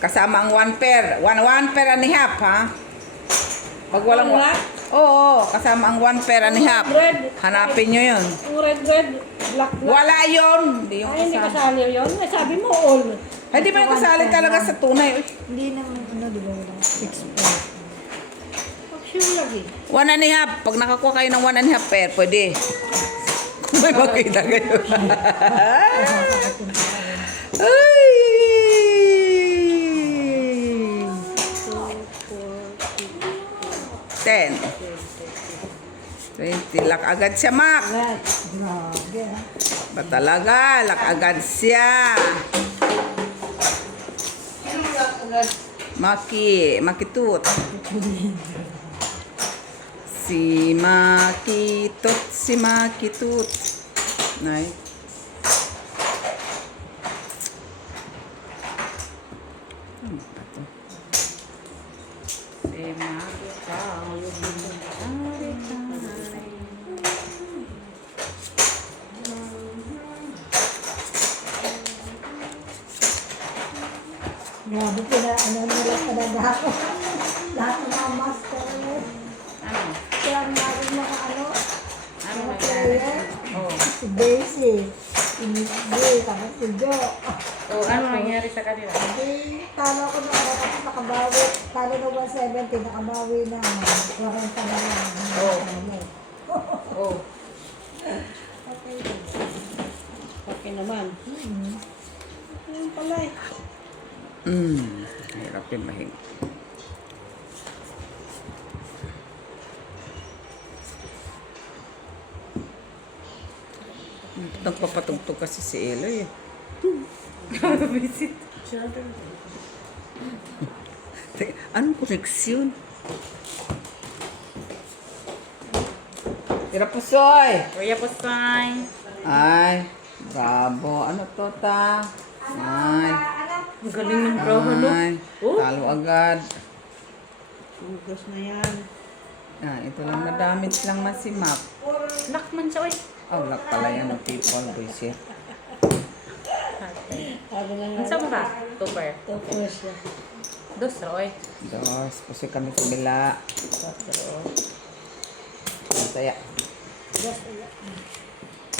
Kasama ang 1 pair. 1 pair and a half, ha? Pag walang... Wala? Oo, kasama ang 1 pair and a half. Red. Hanapin nyo yun. Yung red, black. Wala yun! Hindi yung Ay, hindi kasama. kasali yun. Ay, sabi mo all. Ay, di ba yung kasali talaga sa tunay? Uy. Hindi naman, di ba, wala 6 pair. Sure lagi. 1 and a half. Pag nakakuha kayo ng 1 and a half pair, pwede. May makita kayo. Ay! 10. 20. Lak agad siya, Mak. Grabe, ha? Ba talaga? Lak agad siya. Makitut. Si Makitut. Nay. Ano ba to? Si Grabe, nila talaga ako. Lahat ng mga master yun. Ano? Kaya namin mga Ano mga nangyari? player. Oh. Si Daisy, si Miss B, tapos si Jo. Oh, ano nangyari sa kanila? Hindi, talo ko na ako tapos nakabawi. Talo na 170, nakabawi na. 40 na lang. Oh. Okay. Okay naman. Ayun pala eh. Hirap yung mahing. Nagpapatugtog kasi si Eloy eh. Visit. Anong koneksyon? Tira pusoy! Kuya Pusay. Ay, bravo. Ano to ta? Ay. Ang galing ng bro, no? Ay, talo agad. Ubus na yan. Ito lang na damage lang man si Map. Lock man siya, oy. Oh, lock pala yan ng people, boys eh. Sabi na Ang saan ba? Tupper. Tapos siya. Dos, oy. Dos, kasi kami kumila. Masaya.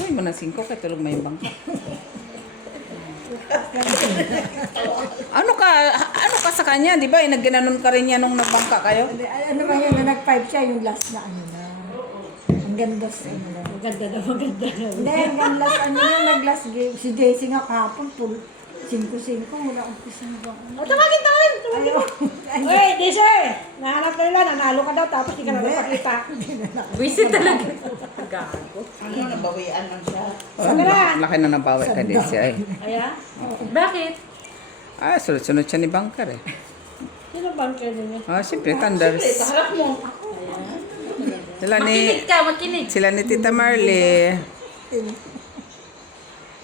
Uy, mo na 5 kay tulog may bangka. Ano ka sa kanya? Di ba? Nagginanon ka rin niya nung nagbangka kayo? Ano ba yun, na nag-5 siya, yung last na ano na. Hanggang last ano na. Maganda na, maganda na. Hindi, hanggang last ano yung nag-last game. Si Daisy nga kahapon, 5-5, wala akong pisang bang. O, tawagin! Uy, Desir! Nahanap na nila, nanalo ka daw, tapos di ka na napakita. Visit talaga. Gago. Ano, nabawian lang siya. Laki na nabawi ka din siya eh. Kaya? Bakit? Sunod-sunod siya ni Bangkar eh. Sino bang kayo niya? Siyempre, Thunders. Harap mo. Makinig ka, makinig. Sila ni Tita Marley.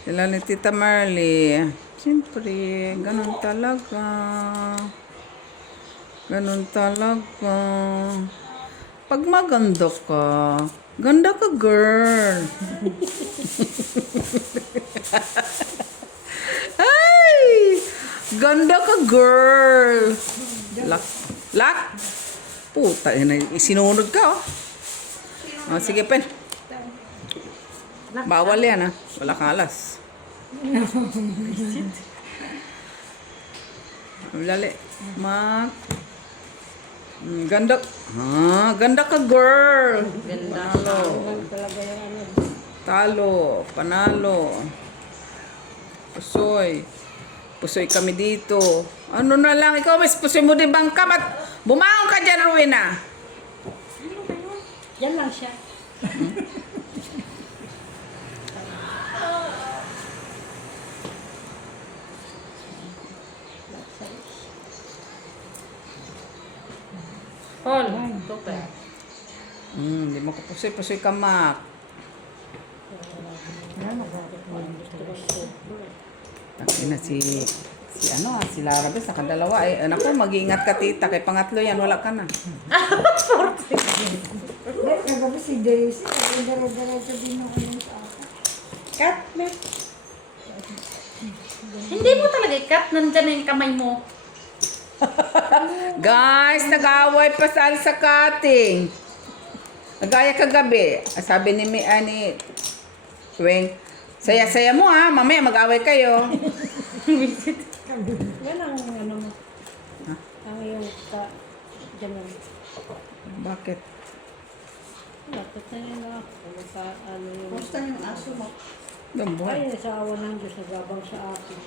Sila ni Tita Marley. Siyempre, ganun talaga. Ganun talaga. Pag maganda ka, ganda ka, girl. Ay! Ganda ka, girl. Lak? Puta, sinunod ka, oh. Sige, pen. Bawal yan, ha. Wala kang alas. Lali. Mak. Ganda. Ganda ka, girl. Panalo. Talo. Panalo. Pusoy. Pusoy kami dito. Ano na lang, ikaw mas pusoy mo din bang kamat. Bumangon ka dyan, Rowena. Yan lang siya. Paul, tupper. Hindi mo ko pusoy. Pusoy ka, Mak. Takina si Lara Bes, nakadalawa eh. Naku, mag-iingat ka, tita. Kay pangatlo yan, wala ka na. Kagabi si Daisy, dire-diretso din yung ano sa akin. Cut, me. Hindi mo talaga ikat. Nandyan na yung kamay mo. Guys, nag-away pa sa cutting. Nagaya kagabi. Sabi ni Weng, saya-saya mo ha, mamaya mag-away kayo. Yan ang ano mo. Ha? Ang iyong ganun. Bakit? Bakit na yun ako? Sa ano yung... Kumusta yung aso mo? Damboy. Ay, sa awa ng Diyos, nagabang sa akin.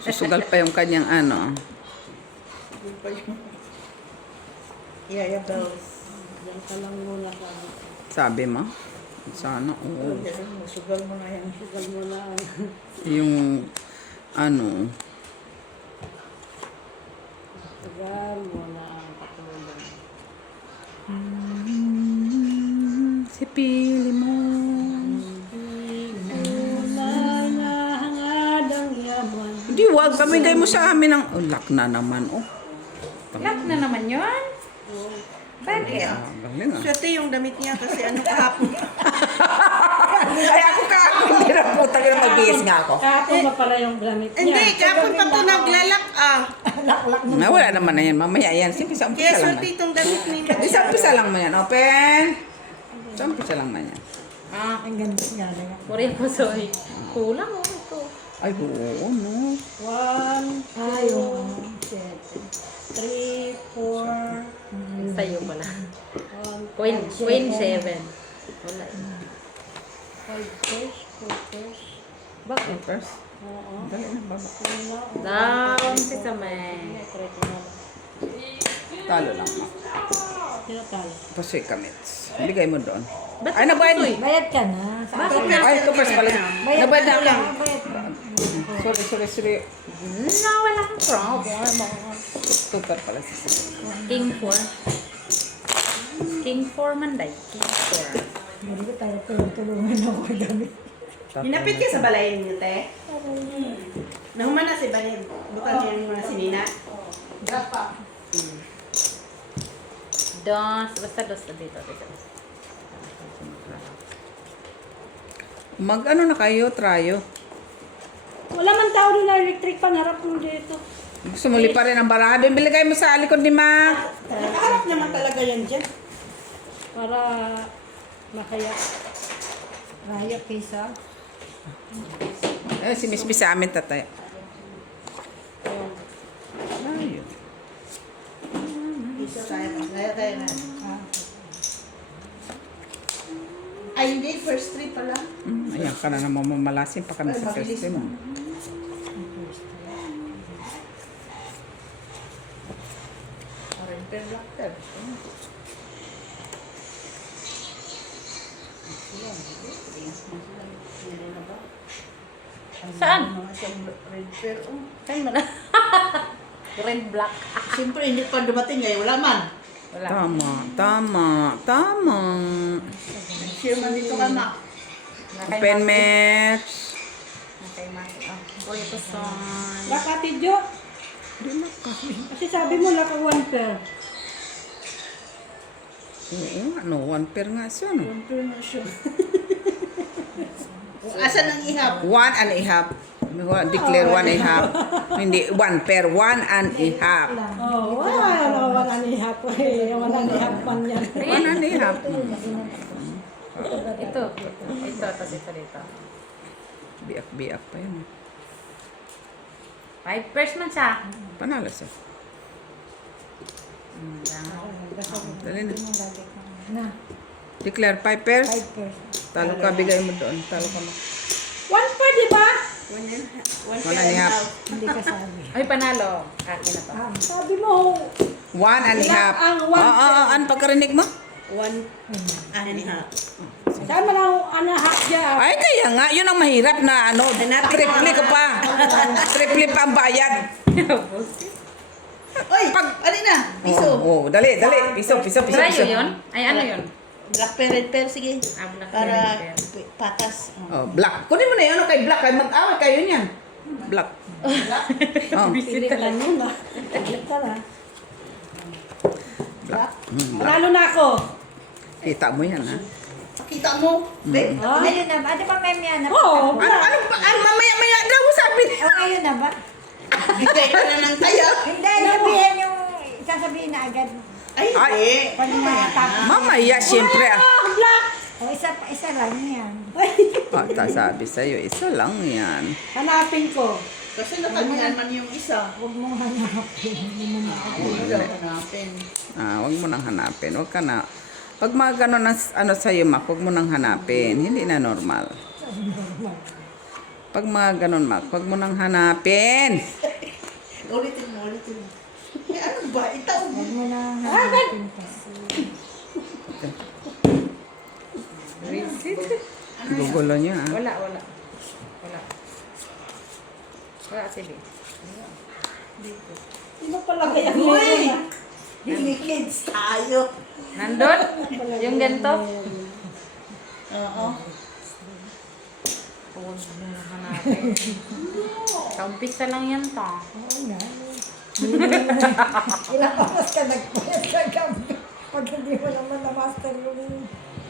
Susugal pa yung kanyang ano. Yun pa yung... Yaya bells. Diyan ka lang muna sa ano. Sabi mo? Sana, oo. Sugal mo na yan. Sugal mo na ang... Yung ano, Sugal mo na ang katulong. si Pili mo. Ulay na hangad ang yaman. Hindi, wag pamigay mo sa amin ng... Oh, lak na naman, oh. Lock na naman yun. Bakit? Ah, galing ah. Swerte yung damit niya kasi ano kahapon. Ay, ako kahapon. Hindi na putang ina, mag-iis nga ako. Kahapon ba pala yung gamit niya? Hindi, kahapon pa to naglalak ah. Laklak mo. Wala naman na yan. Mamaya yan. Sige, sa Kaya umpisa lang swerte man. itong damit ni Di sa umpisa lang man yan. Open. Sa umpisa lang man yan. Ah, Ang ganda nga na yan. Korea po, sorry. Kulang oh ito. Ay, oo, no. 1, 2, 3, 4, Sa'yo pala. 1, Queen 7. Wala. 5 pairs, 4 pairs. Bakit? First? Oo. Dali na, baba. Down si Samay. Try ko na lang. Talo lang. Ma. Sino tayo? Pasoy kamits. Bigay mo doon. Ba't Ay, nabayad pasoy? Bayad ka na. Ay, ito first pala. Nabayad na ako. Bayad ka. Sorry. No, walang problem. Tutor pala si King 4. King 4 man day. King 4. Hindi ko tayo tulungan ako damit. Hinapit ka sa balayin niyo, te? Nahuman na si Banib. Bukan niya yung mga sinina. Basta dos na dito. Mag-ano na kayo, tryo. Wala man tao doon na electric pan, harap mo dito. Gusto mo pa rin ang barado. Biligay mo sa likod ni Ma. Nakaharap naman talaga yan dyan. Para makaya. Raya pisa. Eh, si Miss B sa amin, tatay. Ayun. Ayun. Isa tayo. Kaya na. Ay, hindi. First trip pala. Ayan ka na naman mamalasin pa kami Ay, sa mabilis first mo. Parang per Saan? Mga siyang red pair. Oh. Saan mo na? Red black. Siyempre, hindi pa dumating ngayon. Wala man. Wala. Tama. Share man dito ka na. Open match. Okay, Maki. Oh, Korea po son. Lakati Jo. Kasi sabi mo laka 1 pair. Oo, ano, one pair nga siya, no? One pair na siya. Asan ang ihap? 1 and a half. Declare 1 and a half. Hindi, one pair, 1 and a half. Oh, wala wala ni hap. Wala ni hap pan yan. 1 and a half. Ito, tapos ito dito. Biak pa yun. 5 pairs man siya. Panalo siya. Dali na. Na. Declare 5 pairs. 5 pairs. Talo ka, bigay mo doon. Talo ka mo. 1 pair, di ba? One One and a half. Hindi ka sabi. Ay, panalo. Akin na to. Sabi mo, 1 and a half. Ang one pair. Ano pagkarinig mo? One and a half. saan man ang anahak dyan? Ay, kaya nga, yun ang mahirap na ano, triple ka pa. Triple pa ang bayad. Oy! Ano na? Piso. Oo, dali. Piso. Trayo yun? Ay, ano yun? Black pair, red pair. Sige. Black Para pair. patas. Oh, black. Kunin mo na yun, kay black. Kay mag-away kayo niyan. Black. Oh, Pilit lang yun ah. Pilit ka na. black. Panalo na ako. Kita mo yan, ha? Kita mo. Babe, Ayun na ba? Di ba may miyan na? Oo. Ano mamaya-maya daw sabi. O ngayon na ba? hintay ka na ng tayo. Hindi, sabihin yung, sasabihin na agad. Ay, hindi. Pag natapos. Mamaya, siyempre. O isa lang yan. Sabi sa'yo, isa lang yan. Hanapin ko. Kasi natanyan man yung isa. Huwag mong hanapin. Hindi mo na ako. Ano daw hanapin? Huwag mo nang hanapin. Huwag ka na. Pag mga ganon ang ano sa'yo, Mac, huwag mo nang hanapin. Hindi na normal. Pag mga ganon, Mac, huwag mo nang hanapin. Ulitin mo, ulitin mo. Ano ba? Itaw mo. Huwag mo na hanapin kasi. Gugulo niya. Wala. Wala, sige. Sino pala kaya Uy! Hindi kids tayo. Nandun? Yung ganito? Oo. Huwag mo na hanapin. Kaumpisa lang yan to. Oo nga. Ilang oras ka nag-press sa gabi. Pag hindi mo naman na-master yung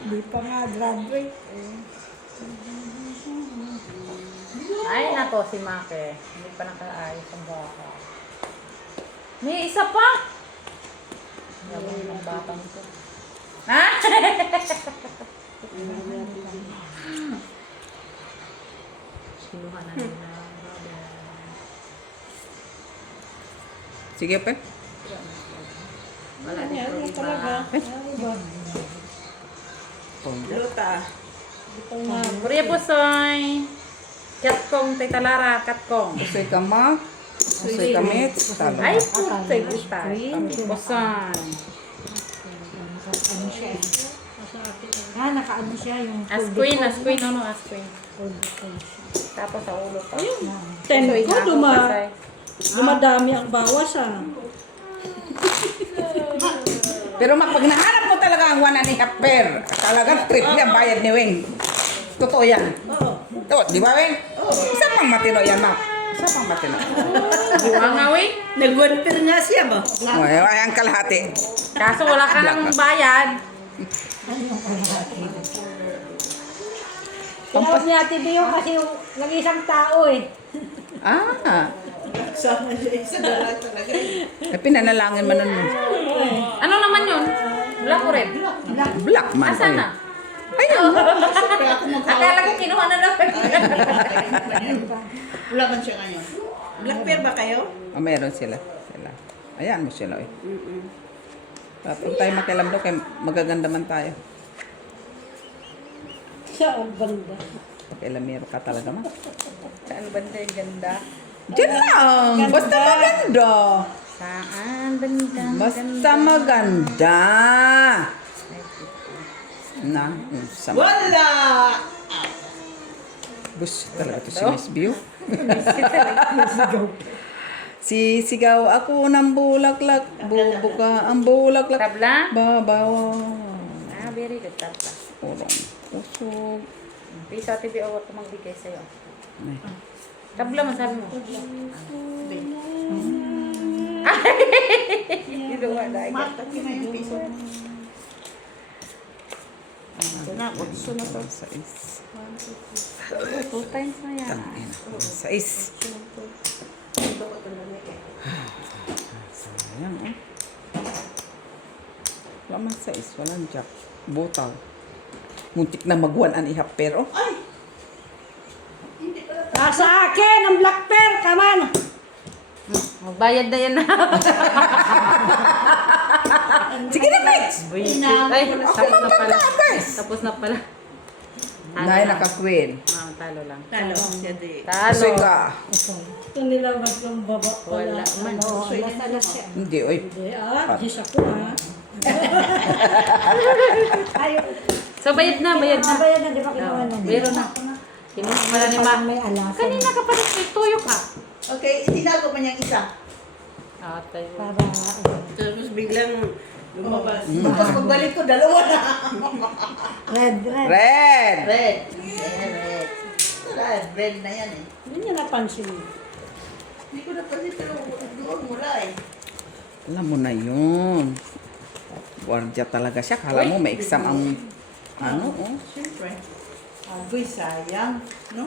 hindi pa nga graduate. Ay, nako si Make. Hindi pa nakaayos ang baka. May isa pa! Yabang ng batang ko. Ha? Kinuha na nila. Sige, pe. Wala Yan, dito yan talaga. iba. Luta. Kuya Pusoy. Katkong, Tita Lara, katkong. Usoy ka, Mac. Usoy ka, Mitch. Talo. Ay, putay, puta. Pusoy. Ano siya eh. Nakaano siya yung As queen, as queen, ano, as queen. full vacation. Tapos sa ulo pa. Ten Pusoy ko, na ako, Pusoy. dumadami ang bawas Pero Mac, pag nahanap mo talaga ang 1.5 per, talagang trip niya bayad ni Weng. Totoo yan. Oo. Di ba, Weng? Isa pang matino yan, Mac. Isa pang matino. Buwang nga, wait. Nag-1 nga siya ba? Ay, ang kalahati. Kaso wala ka ng bayad. Tinawag niya Ate Bio kasi yung nag-isang tao eh. Sana siya isa na lang talaga. Pinanalangin mo nun. Ano naman yun? Black or red? Black man. Asan na? Ayun. Akala ko kinuha na lang. Wala man siya ngayon. Black bear ba kayo? Meron sila. Ayan mo sila. Tapos tayo makialam doon kay magaganda man tayo. siya ang banda. Pakialamero ka talaga, man. Saan banda yung ganda? Diyan lang. Basta maganda. Saan banda? Basta maganda. Na, sama. Wala! Bus talaga to si Miss View. Si sigaw ako ng bulaklak, bubuka ang bulaklak. Tabla? Babaw. Very good. Tabla. Urong. Usog. Piso TV o ako magbigay sa'yo. Ay. Tabla man sabi mo. Ginawa na. Mata, na yung piso. Sa is. 2 times na yan. Sa is. Sayang, oh. Wala man sa is. Walang jack. Botol. Muntik na mag-1.5 pero. Nasa akin ang black pear, kaman. Magbayad na yan na. Sige na, Mitch! Ay, tapos na pala. Tapos na pala. Dahil naka-queen. Talo lang. Talo siya di. Usoy Talo. ka. Ito nilabas ng baba ko. Wala man. Masalas siya. Hindi, oy. Diyos ako Ayaw. So, bayad na, bayad na. Mabayan na, di ba kinuha na? Meron na. Kinuha pala ni Ma. Parang may alasan. Kanina ka pa rin tuyo ka. Okay, itinago man niyang isa. Tayo. Para, Tapos biglang lumabas. Tapos pagbalik ko, dalawa na. red. Red! Red. Red. Red na yan eh. Hindi niya napansin. Hindi ko napansin pero doon mula eh. Alam mo na yun. Guardia talaga siya. Kala mo may exam ang Ano, oh? Siyempre. Agoy, sayang. No?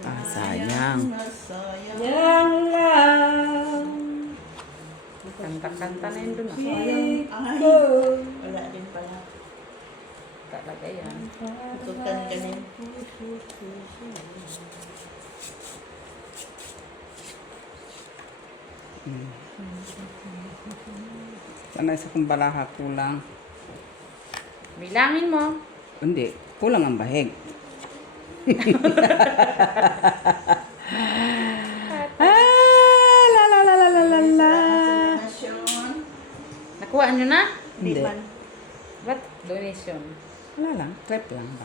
Ah, sayang. Sayang. Yan lang. Kanta-kanta na yun dun. Ah. Sayang. Ay. Wala din pala. Talaga yan. Tutukan kanin. Sana isa kong baraha kulang. Bilangin mo. Hindi, kulang ang bahig. Ah, la la la la la la la. Donasyon. Nakuha nyo na? Hindi. man. Ba't donation? Wala lang, trip lang ba?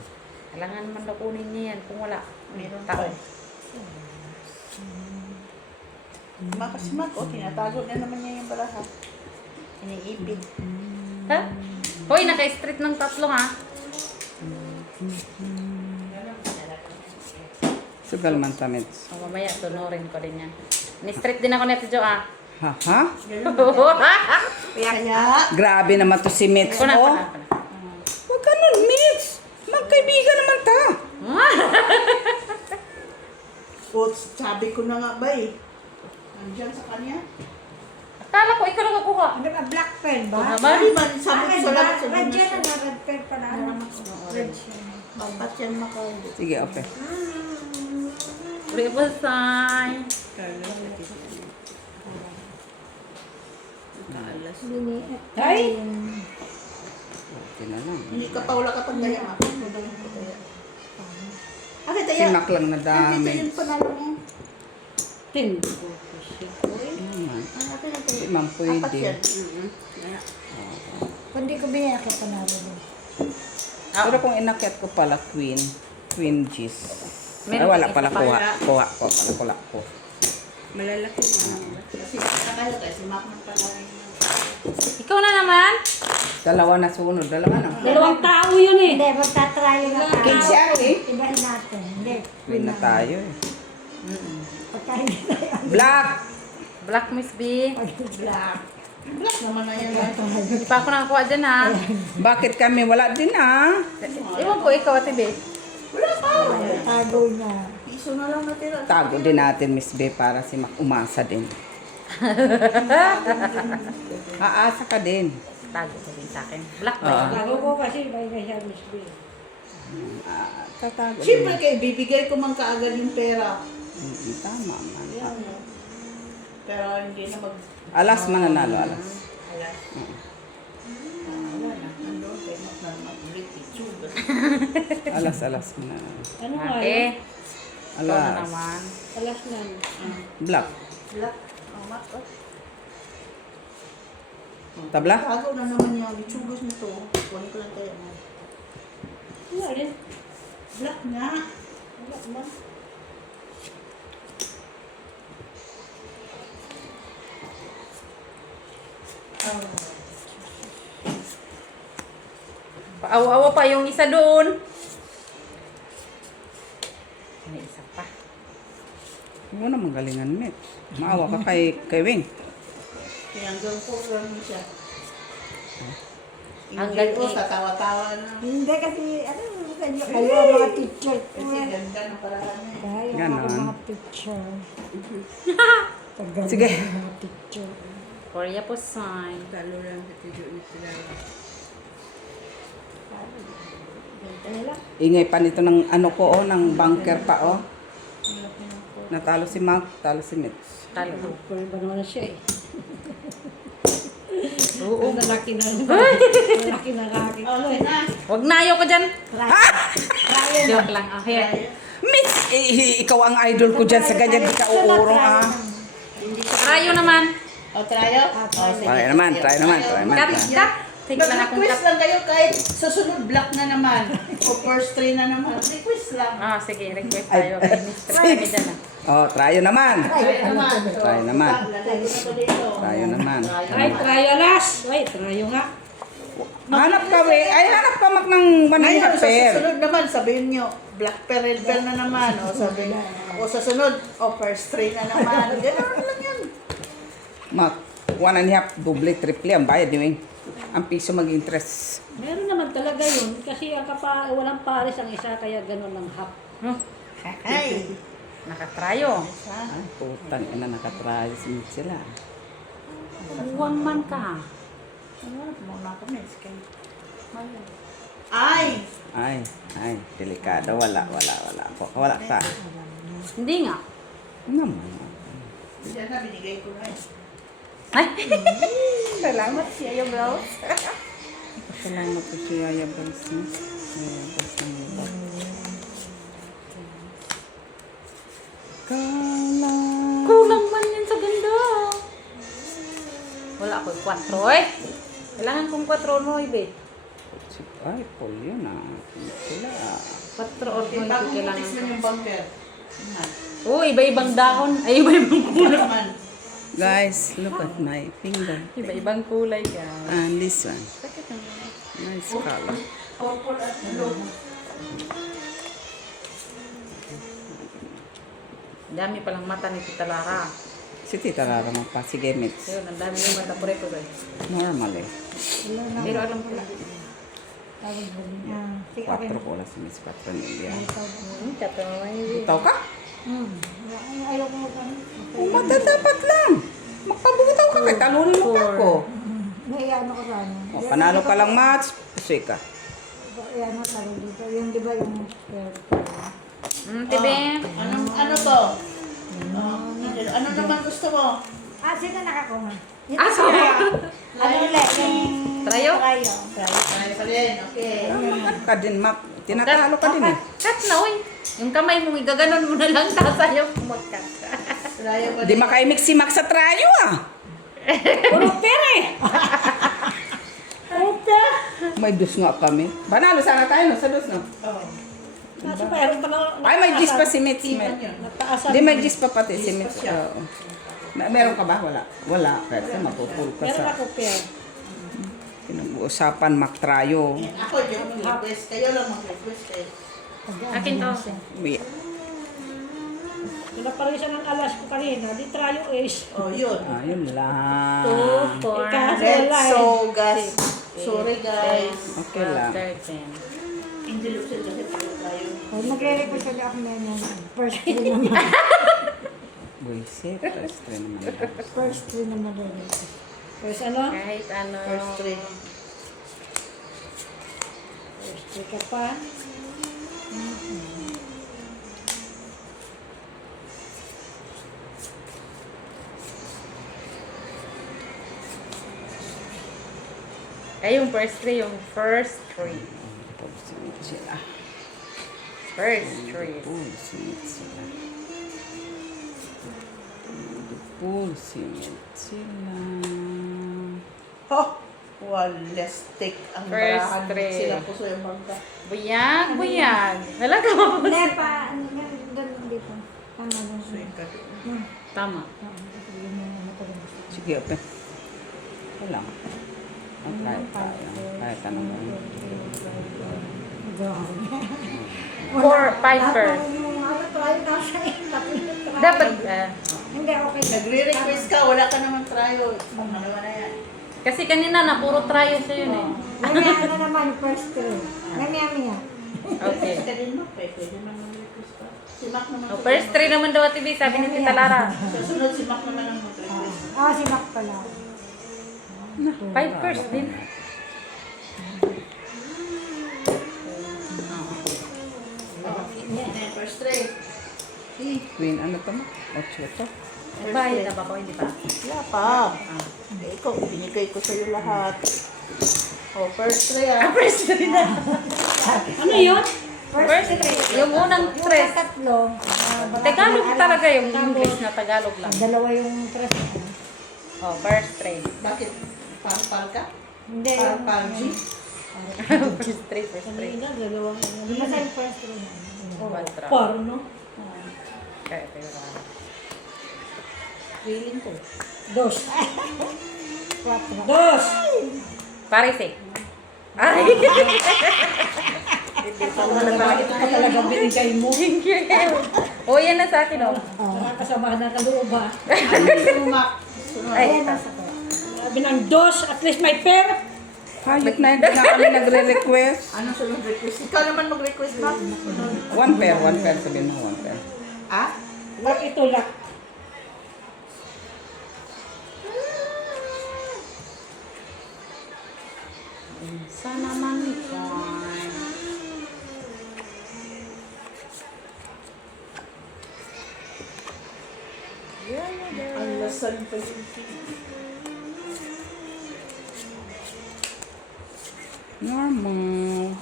Kailangan man daw kunin niya yan kung wala. Meron Tao. pa. Makasimak, oh, tinatago na naman niya yung baraha. Iniipid. Ha? Hoy, naka-street ng tatlo ha. Sugal man tamits. O, mamaya, tunurin ko din yan. Ni-street din ako neto, Jo ah. Ha ha? Kaya, Grabe naman to si Mitch, Kuna, oh. kuna, kuna. Huwag ka nun, Mitch. Magkaibigan naman ta. oh, sabi ko na nga ba eh. Nandiyan sa kanya. Akala ko ikaw nakakuha. Ano ba, black pen ba? Tama. Hindi man, sabi ko sa labas sa Red yan, donasyon. red pen pala. Red siya. Bakat yan makaulit. Sige, okay. Triple sign. Kaalas. Ay! Okay na lang. Hindi ka pa wala ka pang daya ako. Magaling ko daya. Ate, Si daya. Mac lang na Ate, dami. yung panalo niya. Tin. Naman. Ate, ate. Di man Apat pwede. yan. Kundi ko binaya ka panalo din. Pero kung inakyat ko pala, Queen G's. Ay, Meron wala kang pala isa pa. kuha ko. Pala ko. Malalaki na. Kasi kakayo tayo, si Mac ng panalo niya. Ikaw na naman. Dalawa na sunod. Dalawa na. Dalawang tao yun eh. Hindi, magtatrayo na tayo. King siya, eh. Ibahin natin. Hindi. Queen na tayo eh. Pagka hindi tayo. Black! Black Miss B. Black. Black naman na yan. Hindi pa ako nakakuha dyan ha. Bakit kami? Wala din ah. Ewan ko, ikaw ate B. Tago na. Piso na lang natira. Tago din natin, Miss B, para si Mac umasa din. Aasa ka din. Tago ko din sa akin. Black ba Oo. yun? Bago ko kasi, may siya Miss B. Tatago din. Siyempre kayo, bibigay ko man kaagad yung pera. Tama man. Pero hindi na mag... Alas mananalo, alas. Alas. Wala na. Nandun kayo mag-break. Sugar. Alas mananalo. Ano nga Ate. yun? Ikaw na Alas. naman. Alas na. Black. Black. Oh, Mac. Oh. Tabla? Tago na naman yung itsugos nito. Kunin ko lang tayo. Wala rin. Black nga. Wala man. Paawa-awa pa yung isa doon. May isa pa. Huwag mo na magalingan, Mitch. Maawa ka kay Wing. Tinanggal ko lang siya. Hanggang Hindi ko, eight. tatawa-tawa na. Hindi kasi, ano, kayo ang mga teacher ko. Kasi ganda ng paraan niya. Kayo Ganon. ang mga teacher. Paggaling Sige. ng mga teacher. Korea po sign. Talo lang sa video ni sila. Ingay pa nito ng ano ko, oh, ng bunker pa, oh. Natalo si Mac, talo si Mitch. Talo. Pwede ba naman na siya eh. Oo. Lalaki na. Lalaki na kaki. Okay na. Huwag na, ayaw ko dyan. Trial na. Joke lang. Okay. Mitch, ikaw ang idol ko dyan sa ganyan, di ka uurong, ah. Rayo naman. O, tryo? Try naman. Cut, cut. Take lang akong Mag-request cut. lang kayo kahit sa sunod black na naman. O first three na naman. Request lang. Ah, sige. Request tayo. Try kami dyan ah. Oh, tryo naman. Try naman. Try naman. Lalagay ko na to dito. Tryo naman. Ay, trayo alas. Ay, trayo nga. Hanap ka, we. Ay, hanap ka, Mac, ng Ngayon, manahihap sa pair. susunod naman, sabihin nyo, black pair, red pair na naman. O sabihin, o sa sunod, o first three na naman. Ganoon lang yan. Mac, 1.5, double, triple ang bayad, Wing. Ang piso mag-interest. Meron naman talaga yun. Kasi ang walang pares ang isa, kaya ganun ang half. Huh? Ay! Nakatrayo. Ay, putang ina, nakatrayo sila. One man ka. Muna kami. Ay! Ay, delikado. Wala. Wala ka. Hindi nga. Naman. Diyan na, binigay ko na. Ay! Salamat siya yung bro. Salamat po si Yaya Bansi. Yaya Bansi. Kala. Kulang man yan sa ganda. Wala ako 4 eh. Kailangan kong 4 no, ibe. Ay, Paul yun ah. Sila. 4 or 9 Bagong kailangan butis ko. man yung bunker. Oo, iba-ibang dahon. Ay, iba-ibang kulay. Naman. Guys, look at my finger. Iba-ibang kulay ka. And this one. Nice color. Purple at blue. Dami palang mata ni Tita Lara. Si Tita Lara mo pa. Sige, Mitz. Ayun, ang dami yung mata pure-pure eh. Normal eh. Pero alam ko lang. Sige, okay. 4 ko lang si Miss 4 niya. Katoy. Butaw ka? Ayaw ko mag Umata dapat lang. Magpabutaw ka. Kaya talunin mo pa ako. Naiyan ako sa ano. O, panalo ka lang, Mats. Pusoy ka. Ayan ako tawag dito. Yung di ba yung Tibe. Ano to? Ano naman gusto mo? sino nakakuha? Ah, sorry. Ano ulit? Yung Trayo? trayo. Ay, pa rin. Okay. Ka din, Mac. Tinatalo ka din eh. Cut na, uy. Yung kamay mo, igaganon mo na lang, tapos ayaw mo mag-cut. Trayo pa Di rin. makaimik si Mac sa trayo ah. Puro pera eh! Puro pera! May dus nga kami. Banalo sana tayo no, sa dus no. Oh. Nasa mayroon pa na... Ay, may gis pa si Mitz. Timan yun. Nataasan. Di may gis pa pati si Gis pa Mitz. siya. Oo. Meron ka ba? Wala. Wala. Kasi mapupul ka Meron sa ako pera. pinag-uusapan Mac trayo. Ako yung mag-request. Kayo lang mag-request eh. Akin to. Uy, Pinaparisan ng alas ko kanina. Di trayo ace. Oh, yun. ayun lang. 2, 4, Ikaw. Let's so, guys. Sorry, guys. Okay lang. 13. Hindi lucid kasi pala tayo. Magre-request ulit ako na yan. First three naman. Buisit. First try naman. First three naman rin. First ano? Kahit ano. First three. First three ka pa. Ay, yung first 3, yung first 3. Pagsunod sila. First 3. Pagsunod sila. Pagsunod sila. Oh! Walistic ang First barahan. three. Sila po sa yung bangka. Buyag, buyag. Halaga mo. Hindi pa. Doon dito. Tama doon. Swing ka doon. Tama. Sige, open. Wala. Ang kahit tayo. Kahit ano mo. 4, 5 first. Dapat, Hindi, okay. Nagre-request ka, wala ka naman tryo. Ano naman na yan? kasi kanina na puro tryo sa yun eh. May ano naman, first three. May miya. Okay. Request ka din mo, pwede naman mag-request ka. Si Mac naman. Oh, first 3 naman daw, TV, sabi ni Tita Lara. Sa sunod, si Mac naman ang mag-request. Si Mac pala. 5 first din. Yan, first try. Queen, ano to mo? 8 to. Nagbayad na ba ko? Hindi pa. Wala pa. Eh, ikaw, binigay ko sa'yo lahat. Oh, first try ah. First 3 na. Ano yun? First 3. Yung unang Yung tres. tatlo. Tagalog talaga yung English na Tagalog lang. Dalawa yung tres. Oh, first 3. Bakit? Pal ka? Hindi. Pal G? First 3, first 3. Kanina, dalawang... Basta yung first three na. Paro, no? Kaya tayo Lara. Feeling ko. Dos. Quatro. Dos! Paris eh. Ay! Ito pa talaga binigay mo. Thank you. Oh, yan na sa akin oh. Nakakasama na kaloob ha. Ano yung Mac? Ay, Ayan, nasa ko. Sabi ng dos, at least may pera. Hayop na hindi na kami nagre-request. Ano sunod request? Ikaw naman mag-request ba? One pair, sabihin mo one pair. Ah? Lock ito, lock. Isa naman fine. Ang lasan pa yun. Normal.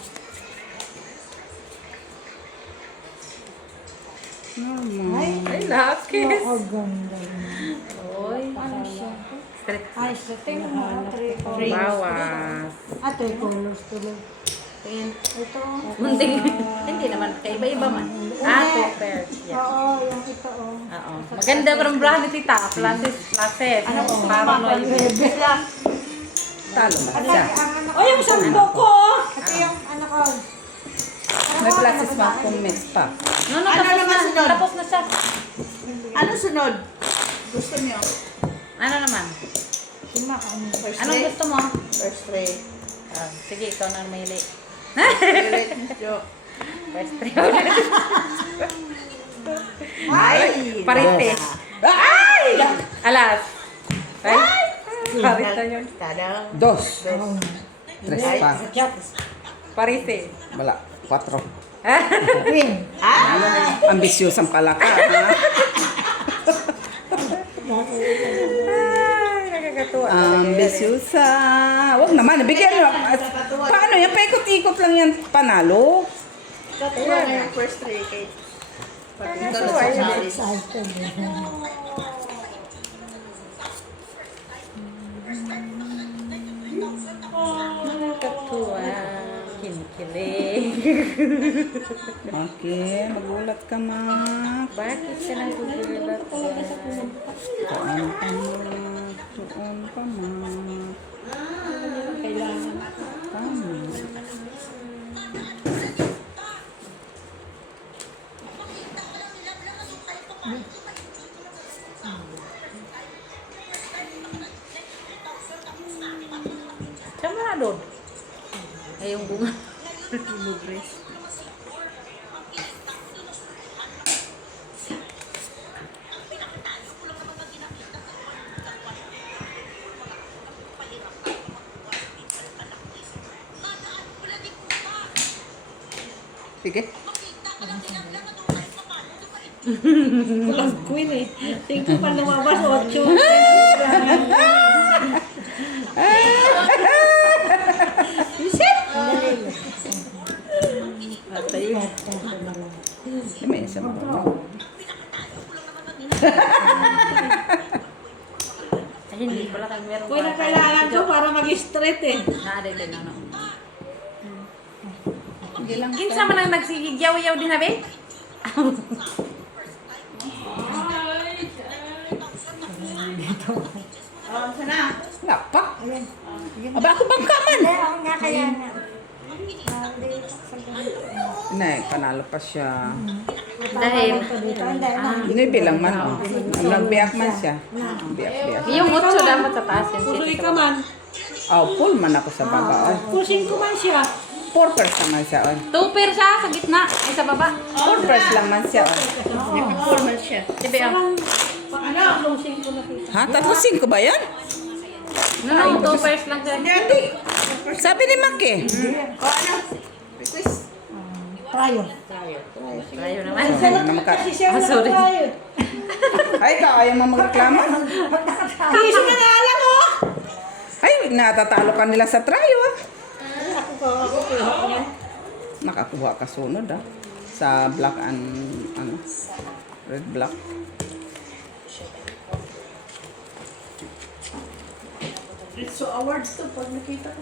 Normal. Ay, lucky. Oh, ganda. Oy. Ano siya? Street. Ay, sa tingnan mo. Bawas. Ah, 3 colors tuloy. Tingin. Ito. Munting. Hindi naman. Kaiba-iba man. Ah, 2 pairs. Yeah. Oo, yung ito, oh. Oo. Maganda parang bra ni tita. Plases. Ano ko? Parang Talo na At siya. ang ano O, yung sampo ko. Ito yung ano ko. May classes pa kung mix pa. No, Ano tapos naman na. sunod? Tapos na siya. Ano sunod? Gusto niyo? Ano naman? Sima ka ano. First Anong three? gusto mo? First three. Ah, sige, ikaw na mahili. Direct joke. First 3 Ay! Parite. Ay! Alas. Ay! Parite yun. Tadang. Dos. Tres pa. Parite. Wala. Cuatro. Green. Ambisyosang pala ka, ha? Ay, nakakatuwa. Ambisyosa. Huwag naman, nabigyan mo. Paano yan? Paikot-ikot lang yan panalo. Katuwa na yung first three kay pati ka na sa challenge. Excited. Nakakatuwa. Kinikilig. Okay, magulat ka, Mak. Bakit ka nagugulat yan? Tuon ka, Mak. Tuon ka, Mak. Kailangan. Tama. Saan mo na doon? Ay, yung bunga. Sige. Walang queen eh. 5 pa lumabas, 8. May isa pa. Ay, hindi pala kami meron. Kung na kailangan ko para mag-straight eh. Naade din, ano. Kinsa man ang nagsigigyaw-yaw din, habe? Sana. Wala pa. Aba, ako bangka man. Hindi, ako nga kaya na. Nay, panalo pa siya. Dahil, Hindi bilang man. Oh. Nagbiyak man siya. Biyak-biyak. yung mutso dapat sa taas yun. Pusoy ka man. Oh, full man ako sa baba. Oh. Pusing ko man siya. 4 pairs naman siya. Oh. 2 pair siya sa gitna. Ay, sa baba. 4 pairs lang man siya. Oh. Formal siya. Sibi, ang. Ano? Closing ko nakita. Ha? Tapos 5 ba yan? No, 2 pairs lang siya. Sabi ni Maki. O ano? Request. Trial. Ayaw naman. Ano naman ka? Kasi siya Ah, na sorry. tayo. Ay, ikaw ayaw mo magreklamo? Piso na nga alam mo. Ay, natatalo ka nila sa tryo. Ah. Ako ko yan. Nakakuha ka sunod ah. Sa black and ano, red black. So awards to pag nakita ko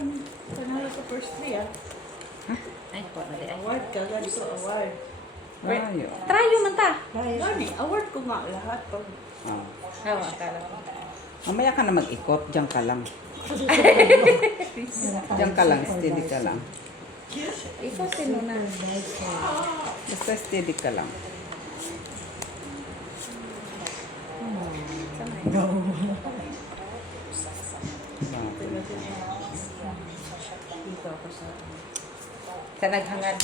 panalo sa first three ah. Ay, po na di. Ay. Award ka, ganito award. Tryo. Try yun man ta. Gani, award ko nga lahat pag Ah. Hawa, akala ko. Mamaya ka na mag-ikot, diyan ka lang. Diyan ka lang, steady ka lang. Ikaw sino na? Basta steady ka lang. dito ako sa... Sa naghangad.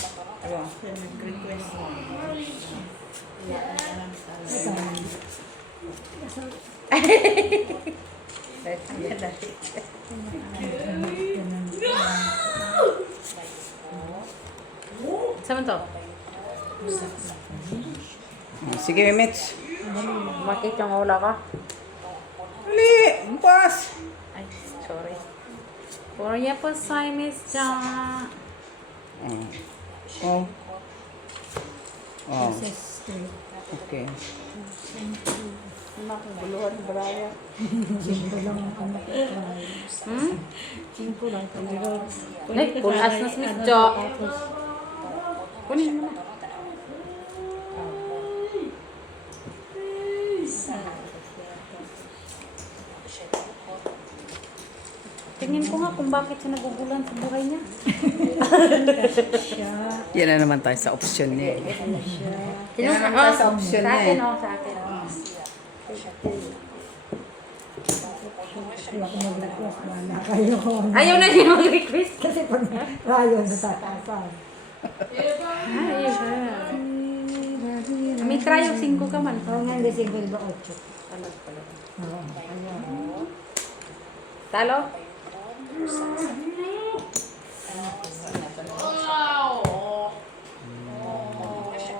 Ano? Yan, nag-request. Yan, dati. Saan to? Sige, Mitch. Makit yung ula ka? Uli, bukas. Ay, sorry. Korea po sa Miss Jang. Oh. Oh. Access straight. Okay. Nakaguluhan, Brian. 5 lang ang anak ko. Hmm? 5 lang talaga. Ay, pulas na si Miss Jo. Kunin mo na. Tingin ko nga kung bakit siya nagugulan sa buhay niya. Yan na naman tayo sa option niya. Yan na naman tayo sa option Sa niya akin, eh. oh, sa akin. Kaya ako mag-request, wala kayo. Ayaw na niya mag-request. Kasi pag rayo, natataasan. Ay, may try yung 5 ka man. Oo nga, hindi single ba 8? Talo pala. Oo. Talo?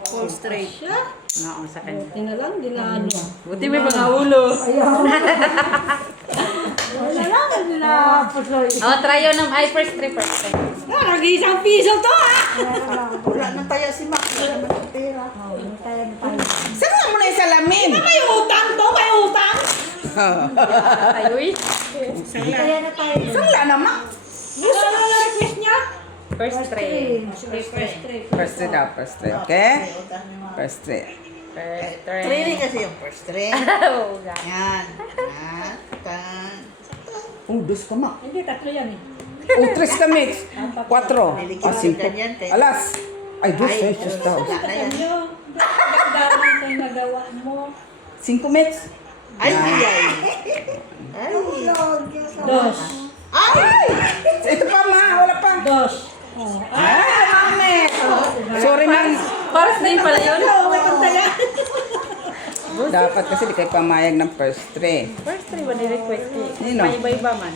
Full straight. Oo, sa kanya. Buti na lang, di na ano. Buti may mga ulo. Ayaw. Wala lang, hindi na. Oh, try yun ng first try. Nag-isang piso to ah! Wala na tayo si Mac. Wala na ng pera. Oo, hindi tayo na tayo. Saan mo na yung salamin? May utang to, may utang! Tayo eh. Hindi tayo na tayo. Wala naman. Gusto na lang request niya? First try. First three daw, first three. Okay? Utang ni Mac. First three. First try. Training kasi yung first train. Oh, God. Yan. Yan. Tan. Oh, dos ka ma. Hindi, tatlo yan eh. Oh, tres ka, Mitch. 4. Ah, 5. Alas. Ay, dos. Ay, just daw. Wala na yan. Ano? Gagawin sa nagawa mo. 5, Mitch. Ay, ay, ay. Ay. Dos. Ay! Ito pa, ma. Wala pa. Dos. Ay, mami. Sorry, man. First name pala yun. May pantayan. Dapat kasi di kayo pamayag ng first three. First try ba ni-request eh? Nino? May iba-iba man.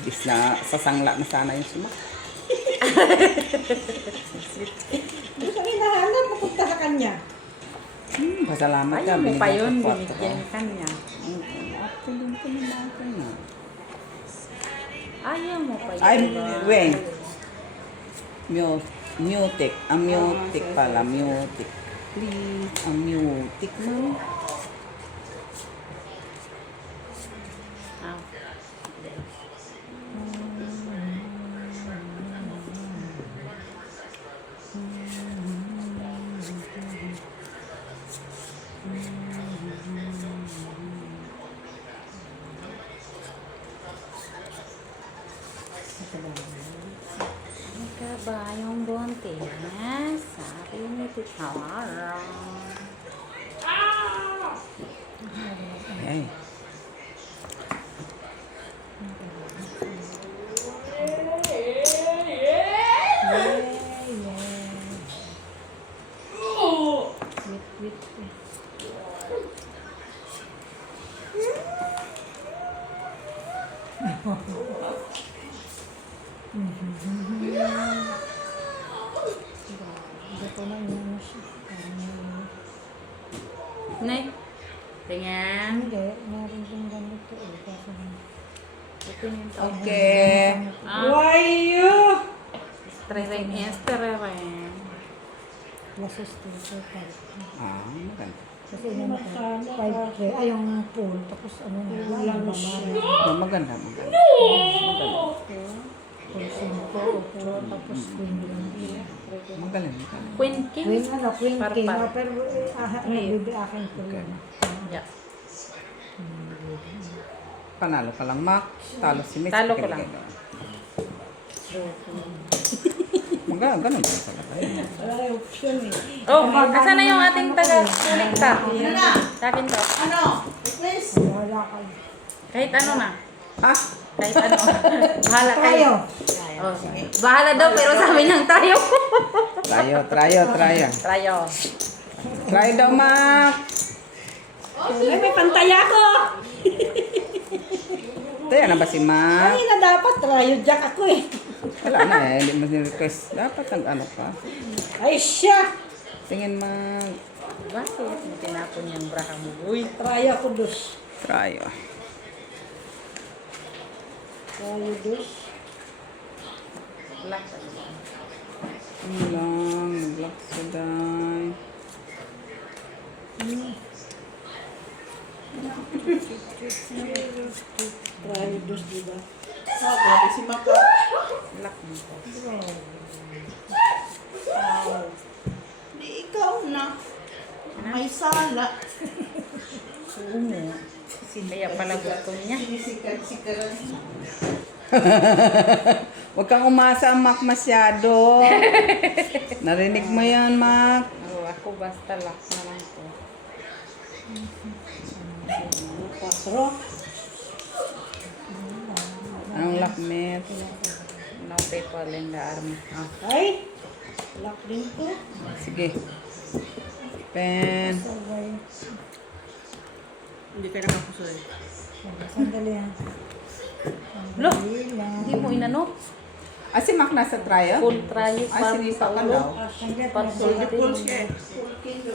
Ibis na sasangla na sana yung suma. Gusto ko hinahanap, pupunta sa kanya. Pasalamat ka. Ayaw mo pa yun, binigyan ka binigyan ka niya. Piling ko naman ka na. Ayaw mo pa yun. Ay, wait. Mutic. Ang mutic pala. Mutic. Please. Ang mutic mo. Ah. Kabayong buntis sa piniti kawara. Ay. Nay, tingnan. Hindi, meron din ganito eh. Kasi Okay. Wayo! Strering is strering. classes to total. Ah, maganda. Kasi yun naman, 5K, ay yung pool, tapos ano na lang, Oh, maganda, maganda. pool 5, tapos queen lang. Magaling, magaling. Queen King. Queen ano, queen Par- king, par. pero nagbibi akin ko yun. Yeah. Panalo ka lang, Mac. Talo si Mitch. Talo ko lang. Ganun din talaga. Wala yung option eh. Oh, asan na yung ating taga-kulikta? Ano na? Sa akin to. Ano? Request? Wala ka. Kahit ano na. Ha? Kahit ano. Bahala Tayo. kayo. Oh, bahala daw, pero sabi niyang tayo. Tryo. Tayo. Try daw, Mac. Ay, may pantay ako. Tayo na ba si Mac? Ay, na dapat. Rayo jack ako eh. Wala na eh. Hindi mo request. Dapat ang ano ka. Ay, siya. Tingin, Mac. Bakit? May tinapon niyang braha mo. Uy. Rayo ako dus. Tryo. Rayo dus. Black. Ano lang. Mag-lock sa die. Rayo dus, diba? Grabe si Maka. Black mo po. Di ikaw na. May sala. Sumo. Kaya pala gusto niya. Sinisikat-sikaran. Huwag kang umasa, Mac, masyado. Narinig mo yan, Mac. Oh, ako basta lock na lang po. 4. Ang lockmet. No paper in the army. Ah. Ay, lock din ko. Sige. Pen. Hindi ka nakapusoy. Sandali ha. Look, hindi mo inano. Ah, si Mac nasa trial? Full try Ay, para sinisa sa ka ulo. daw. Saglit Para na. sa Hindi full ulo. siya. Full kilo.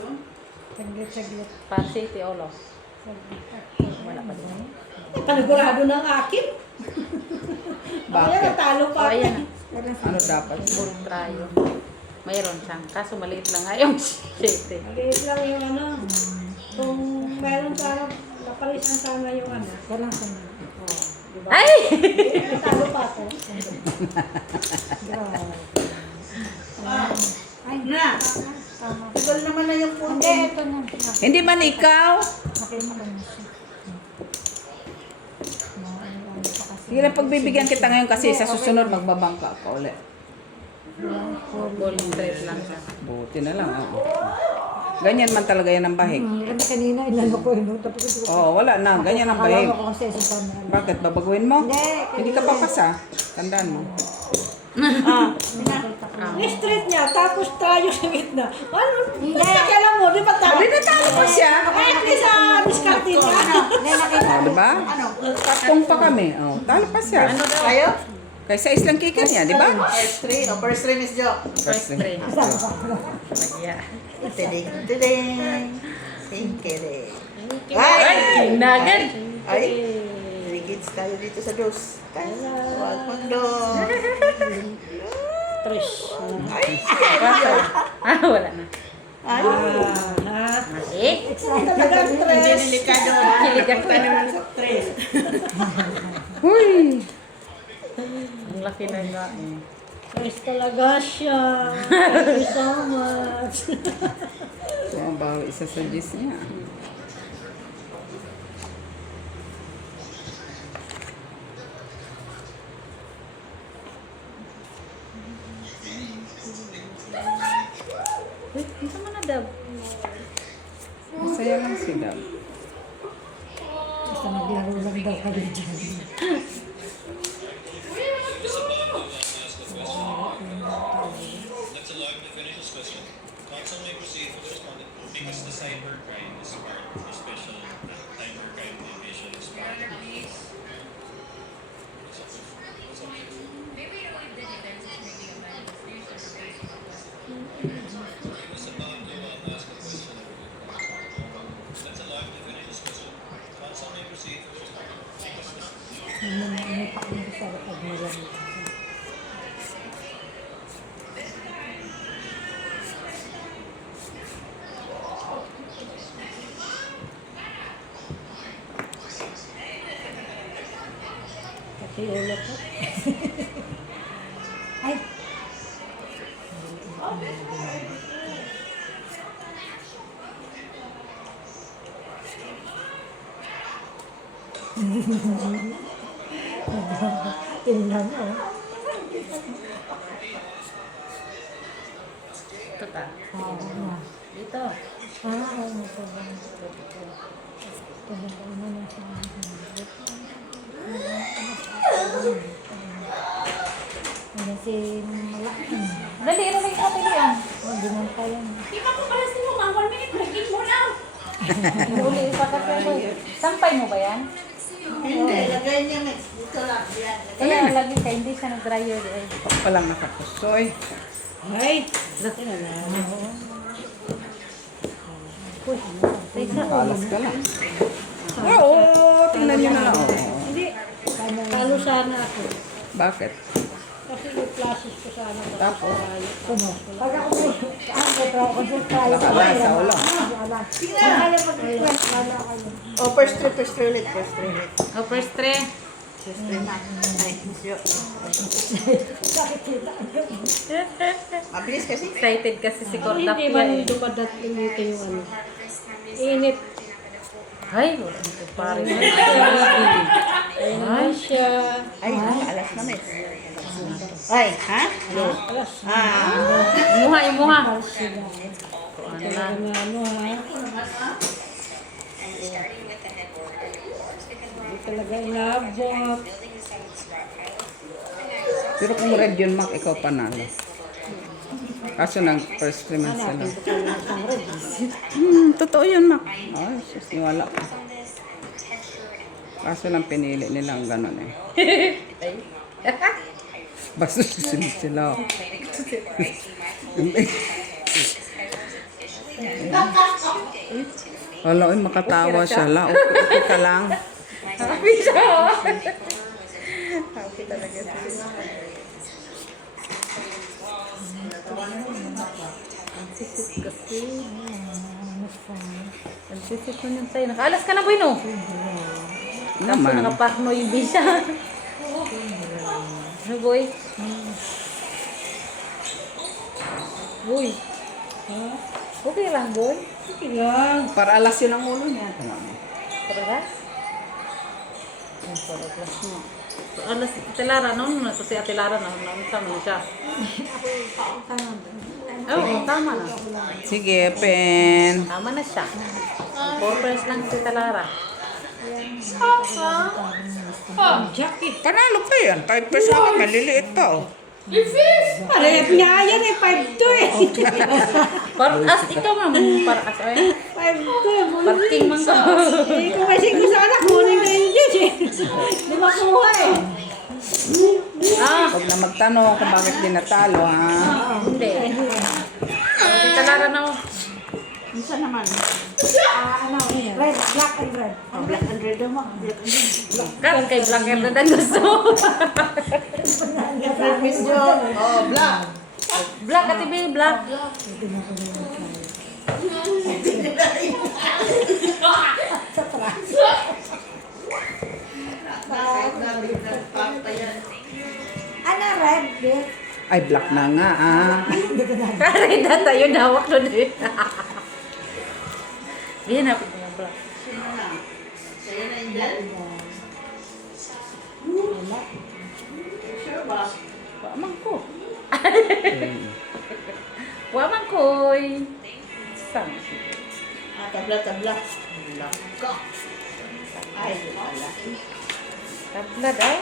Saglit. Para city ulo. Wala pa din. Panigurado ng akin. Bakit? Bakit? Natalo pa Oh, ako. ayan. Ano dapat? Full try. Mayroon siyang. Kaso maliit lang nga yung city. Maliit lang yung ano. Kung meron sana, napalisan sana yung ano. Walang sandali. Diba? Ay! Natalo pa ako. Grabe. Ay, Na! tama. Tagal naman na yung full Hindi, kilo. ito na. Hindi man ikaw. Nakita ko na siya. Ano pa kasi. Sige lang, pagbibigyan kita ngayon kasi sa susunod magbabangka ka ulit. Full straight lang siya. Buti na lang. Oo. Ganyan man talaga yan ang bahig. Kasi kanina inano ko yun. Tapos ito ko. Oo, wala na. Ganyan ang bahig. Akala ko kasi sa tanda. Bakit? Babaguhin mo? Hindi. Hindi ka papasa. Tandaan mo. Yung straight niya, tapos tayo sa gitna. Ano? Hindi. Kailan mo, di ba tayo? Sabi na talo pa siya. Ay, at least discard niya. Hindi, nakita O, diba? Tatlong pa kami. O, talo pa siya. Ano daw? Tayo? Kaysa islang kikan niya, di ba? First three. O, first three, Miss Jo. First three. Nagya. Tiding, tiding. Sinkere. Ay! Kinagan! Ay! Rigits tayo dito sa dos. Huwag mundo. Trish. Ah, wala na. Ay! Masik? Talaga ang tres. Delikado. Kiligan pa naman. Sa tres. Huy! Ang laki na nga eh. Tres talaga siya. Thank you so much. So, ang bawa isa sa Diyos niya. Uy, isa mo na daw. Masaya lang si Dab. Basta maglaro lang daw kayo dyan. Let's allow him to finish his question. Counsel may proceed with the respondent because the cybercrime is part of the special cybercrime division is part of the He was about to ask a question. Let's allow him to finish his question. Counsel may proceed with the respondent because the May pakinggan sa pag malamit. Pati ulo ko. Ay! Tingnan mo. Ito ta. Dito. Ano ba? Tingnan mo na sa Ano si Malaki? Dali, ano na yung ate yan? Hindi man pa yan. Uli pa kasi ako. Sampay mo ba yan? Hindi, lagay niya mix. Dito lang. Yan. Kaya lagi ka, hindi siya nag-dryer. Palang nakapusoy. Ay, laki na lang. Kalas ka lang. Oo, tingnan nyo na lang. Oo. Hindi, talo sana ako. Bakit? Kasi yung classes ko sana. Tapos, Pag ako po, ako po tayo. nakalasa ulo. Kaya pag-request, wala kayo. Oh, first three ulit. Oh, first three. First three na. Ay, misyo. Mabilis kasi. Excited kasi si Hindi Cordapia man eh. dumadat dito yung ano. Init. Ay, wala nito pare. Ay naman siya. Ay, alas na miss. Ay, ha? Alas. Imuha, imuha. Talaga na ano ha. Hindi talaga inabot. Pero kung red yun, Mac, ikaw panalo. Kaso nang first three months na lang. Totoo yun, Mac. Ay, sus, niwala ko. Kaso lang pinili nilang gano'n eh. Basta susunod sila. Wala, ay makatawa siya. La, okay ka lang. Happy siya. Ang sisit mo yun sa'yo. Nakaalas ka na, boy, no? Kaso Naman. nakapakno yung bisa. Ano, boy? Boy. Okay lang, boy. Sige lang. Para alas yun ang ulo niya. Tama mo. Paragas? Ang paragas mo. Alas, Ate Lara, no? Ito si Ate Lara, no? Sama na siya. Oo, tama na. Sige, pen. Tama na siya. 4 pairs lang si Ate Lara. Jackie. Panalo pa yan. 5 pesos ako, maliliit pa oh. Parehas nga yan eh. 5-2 eh. Paragas, ikaw man. Paragas, ay. 5-2. Parking man ka. Eh, kung kasi ko sana, kunin ko yung Diyos eh. Di makuha eh. Ah, Huwag na magtanong kung bakit di natalo, ha? hindi. Ate Lara na. Minsan naman. Ano, red, black and red. Oh, black and red mo. Black and red. Kat, kay Black and Red ang gusto mo. Red miss yun. Oh, black. Black, Ate Bill, black. Ano, red, black? Ay, black na nga, ah. Kari na tayo nawak doon eh. Hindi na po yung black. Sa'yo na yung black. Sure ba? Wamang ko. Wamang ko'y. Sang. Ah, tabla. Black ka. Ay, wala. Tablad ay.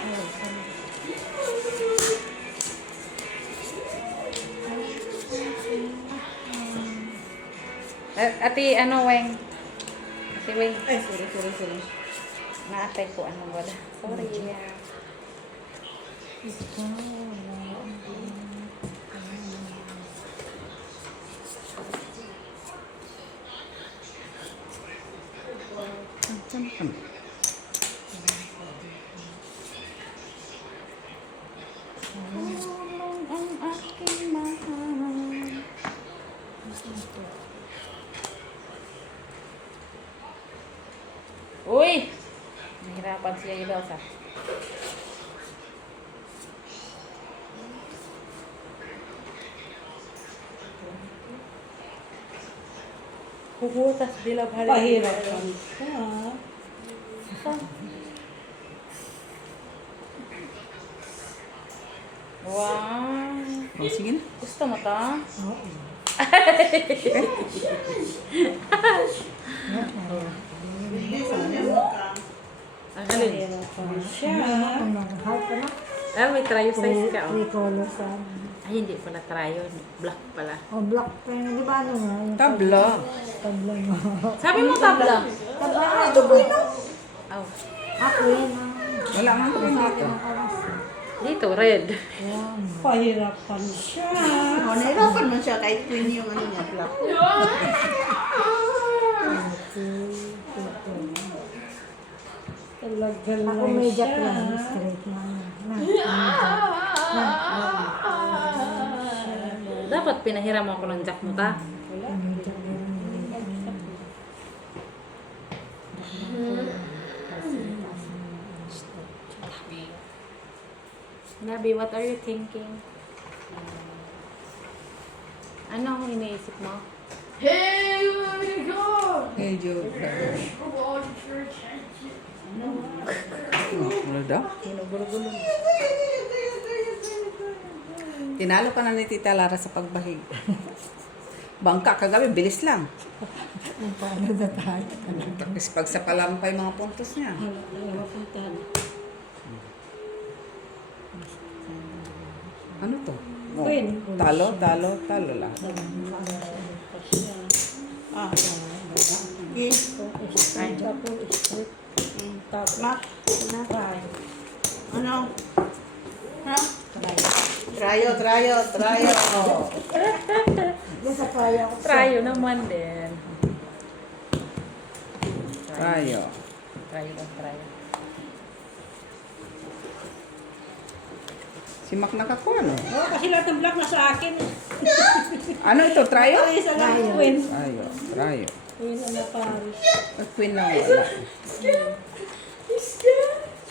Ate, ano, Weng? Ate, Weng. Ay, sorry. Naatay ko, ano, wala. Sorry. Ang aking mahal. Uy! Nahirapan siya yung Belsa. Huhutas bilang hari. Pahirap ka. Wow! Oh, sige na. Gusto mo to? Ang galing. Pahirap ka. siya. Ano, heart ka na? Ah, may tryo size ka. Oh. Three colors ah. Ay, hindi pala tryo. Black pala. O, black pen. Di ba ano nga? Yung Tabla. tabla mo. Sabi mo tabla. Tabla nga, dugo. Oh. Ako yun ah. Wala nga ko dito. Dito, red. Ayan. Pahirapan siya. Oh, nahirapan man siya kahit twin yung ano niya, black. Talaga Ako lang may siya. jack lang. Straight lang. Dapat pinahiram ako ng jack mo ta. Nabi, what are you thinking? Ano ang iniisip mo? Hey, Joe. Ano daw? Tinalo ka na ni Tita Lara sa pagbahig. Bangka kagabi, bilis lang. Paano na tayo? Tapos pag sa palampay mga puntos niya. Ano to? Oh, Queen. talo lang. Ah. Okay. Ay, Mac, ano? Ha? Tryo. Oh. Yung sa kaya ko. tryo naman din. Tayo. Tryo lang, tryo. Si Mac nakakuha, no? Oh, kasi lahat ng black nasa akin. Ano ito? Tryo? Ay, isa lang queen. Tryo. Queen na Paris. Ang queen lang wala.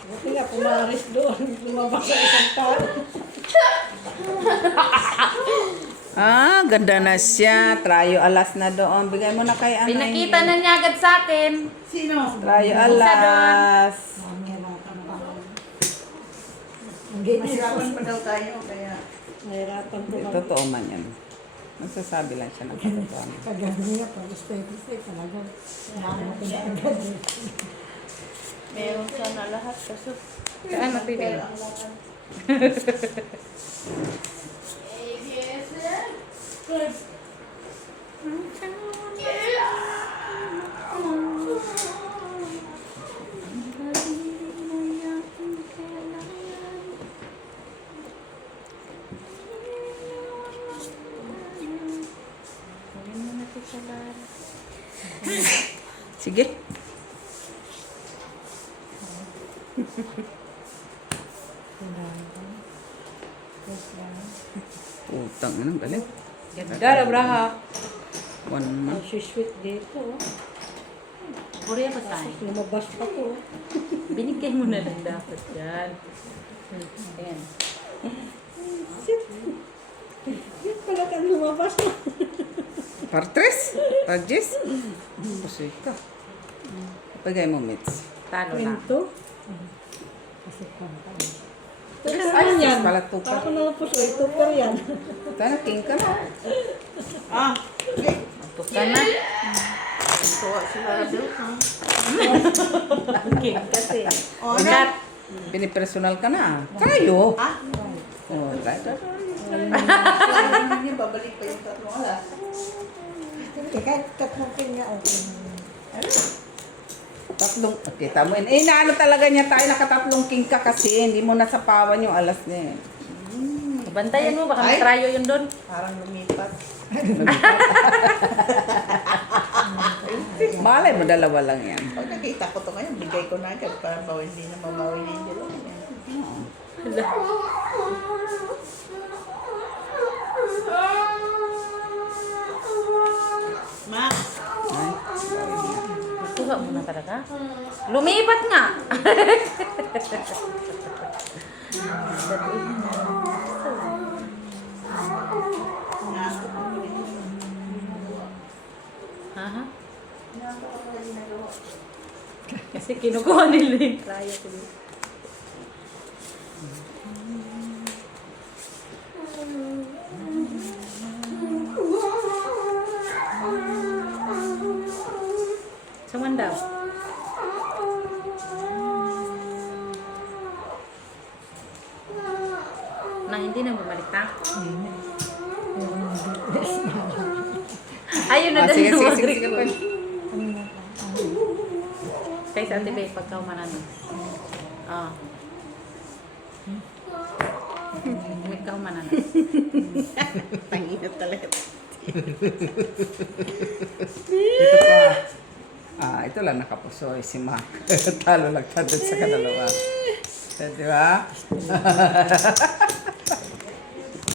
Buti nga, pumaris doon. Lumabas sa isang tao. Ah, ganda na siya. Tryo alas na doon. Bigay mo na kay ano. Pinakita na niya agad sa akin. Sino? Tryo alas. Mahirapan pa daw tayo, kaya... Nahirapan ko lang. Totoo man yan. Nagsasabi lang siya ng katotohanan. Kagano niya pa. Stay talaga. Nahanapin na agad. Meron sana lahat kasi... Saan napili? Sige. Utang anong galing. Ganda, braha. 1 month. Ang sweet dito. Oh. Korea pa tayo. Lumabas pa to. Binigay mo na lang dapat yan. Ayan. Yan pala kang lumabas. Partres? Parjes? Pusoy ka. Pagay mo, Mitz. Talo lang. Quinto. Ay, Ano yan? pala to pa. Ako na po sa ito pero yan. Sana king ka na. Ah, okay. Ito ka na. Tuwa sila daw. King kasi. Oh, Cut. Pinipersonal ka na. Tayo. Ah, Oh, tayo. hindi babalik pa yung 3 oras. Kahit tatlong pin nga okay. Tatlong, kita mo yun. Eh, naano talaga niya tayo, nakatatlong king ka kasi, hindi mo nasapawan yung alas niya. Bantayan mo, baka may tryo yun doon. Parang lumipat. Malay mo, dalawa lang yan. Pag nakita ko to ngayon, bigay ko na agad para hindi na mabawi na yung dalawa niya. Max, Kuha mo na talaga. Lumipat nga. Ha? Kasi kinukuha nila yung tryo ko dito. Saman daw. Hindi na bumalik na. Ayun na Ah, din sige, yung sige, mga sige, sige. record. Kay sa Ate Bay, pagka umanan. Ah. Pagka umanan. Tangina talaga. Ito pa. Ito lang nakapusoy si Mac. Talo lang tayo sa kadalawa. Di ba?